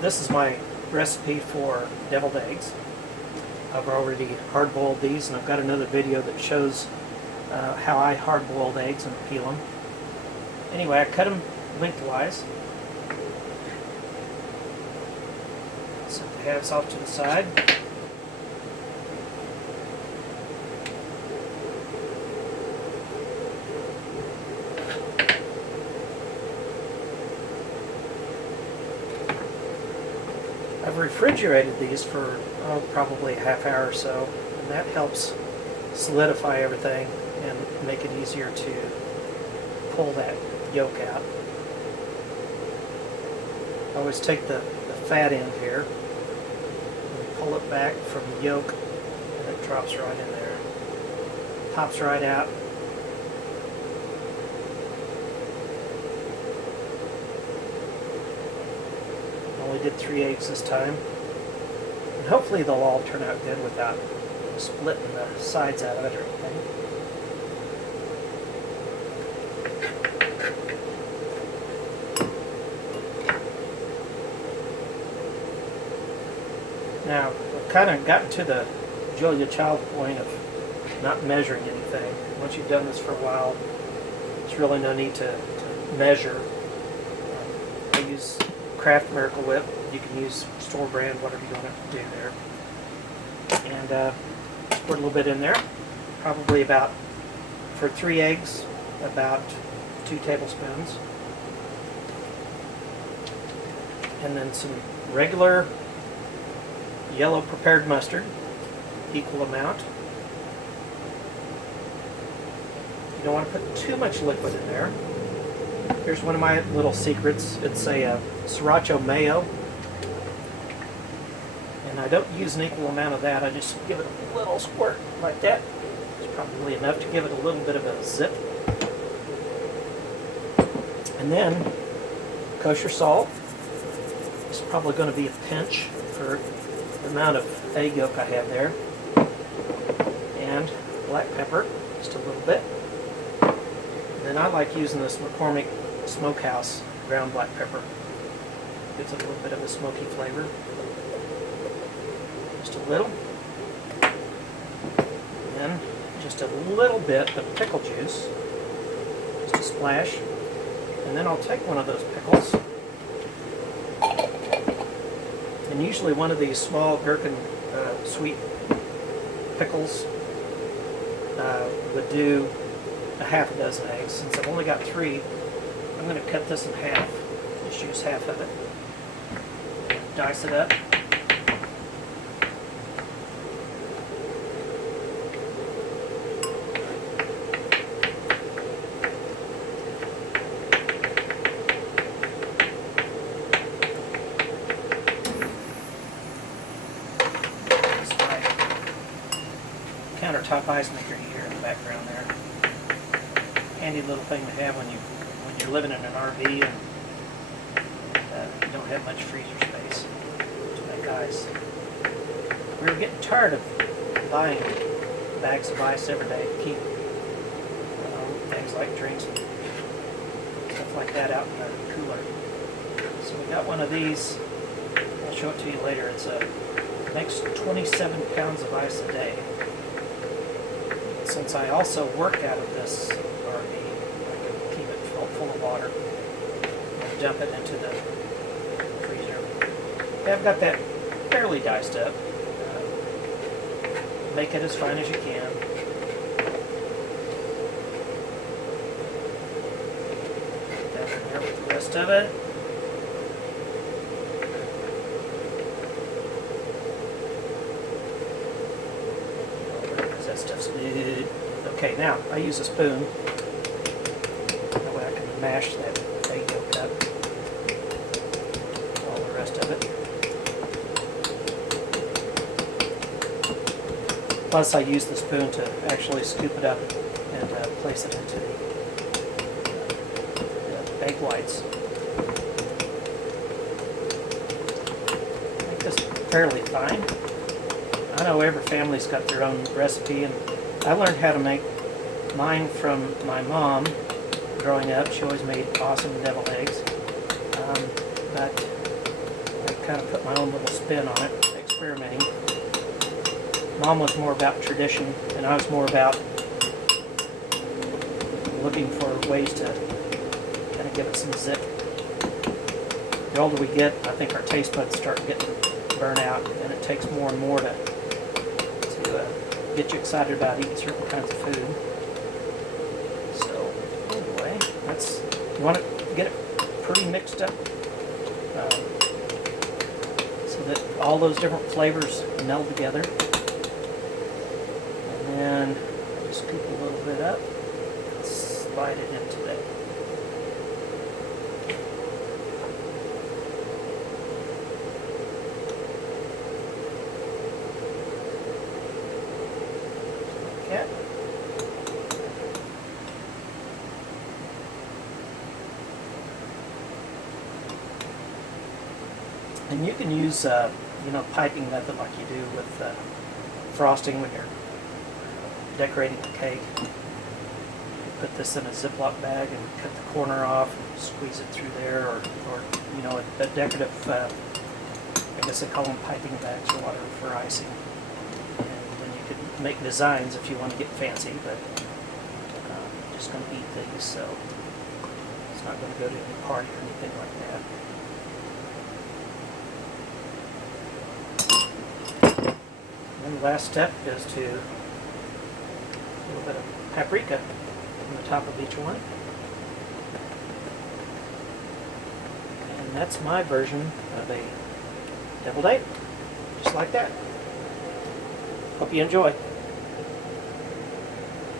This is my recipe for deviled eggs. I've already hard-boiled these, and I've got another video that shows how I hard-boiled eggs and peel them. Anyway, I cut them lengthwise. Set the halves off to the side. I've refrigerated these for probably a half hour or so, and that helps solidify everything and make it easier to pull that yolk out. I always take the fat end here and pull it back from the yolk, and it drops right in there. Pops right out. Only did 3 eggs this time, and hopefully they'll all turn out good without splitting the sides out of it or anything. Now, I've kind of gotten to the Julia Child point of not measuring anything. Once you've done this for a while, there's really no need to measure. I use Kraft Miracle Whip. You can use store brand, whatever you want to do there. And put a little bit in there. Probably about, for 3 eggs, about 2 tablespoons. And then some regular yellow prepared mustard, equal amount. You don't want to put too much liquid in there. Here's one of my little secrets. It's a sriracha mayo. And I don't use an equal amount of that. I just give it a little squirt like that. It's probably enough to give it a little bit of a zip. And then kosher salt. It's probably going to be a pinch for the amount of egg yolk I have there. And black pepper, just a little bit. And then I like using this McCormick Smokehouse ground black pepper. Gives it a little bit of a smoky flavor. Just a little. And then just a little bit of pickle juice. Just a splash. And then I'll take one of those pickles. And usually one of these small gherkin sweet pickles would do a half a dozen eggs. Since I've only got 3, I'm going to cut this in half. Just use half of it. Dice it up. Countertop ice maker here in the background there. Handy little thing to have when you're living in an RV and you don't have much freezer space to make ice. We were getting tired of buying bags of ice every day to keep things like drinks and stuff like that out in the cooler. So we got one of these. I'll show it to you later. It makes 27 pounds of ice a day. Since I also work out of this RV, I can keep it full of water and dump it into the freezer. Okay, I've got that fairly diced up. Make it as fine as you can. Put that in there with the rest of it. That stuff's good. Okay, now I use a spoon. That way I can mash that egg yolk up. All the rest of it. Plus I use the spoon to actually scoop it up and place it into the egg whites. Make this fairly fine. I know every family's got their own recipe, and I learned how to make mine from my mom growing up. She always made awesome deviled eggs. But kind of put my own little spin on it, experimenting. Mom was more about tradition, and I was more about looking for ways to kind of give it some zip. The older we get, I think our taste buds start getting burnt out, and it takes more and more to get you excited about eating certain kinds of food. So anyway, you want to get it pretty mixed up so that all those different flavors meld together. And then scoop a little bit up and slide it into that. Yeah. And you can use, piping method like you do with frosting when you're decorating the cake. You put this in a Ziploc bag and cut the corner off and squeeze it through there, or a decorative, I guess they call them piping bags or whatever for icing. Make designs if you want to get fancy, but I'm just going to eat these, so it's not going to go to any party or anything like that. And the last step is to a little bit of paprika on the top of each one. And that's my version of a deviled egg, just like that. Hope you enjoy.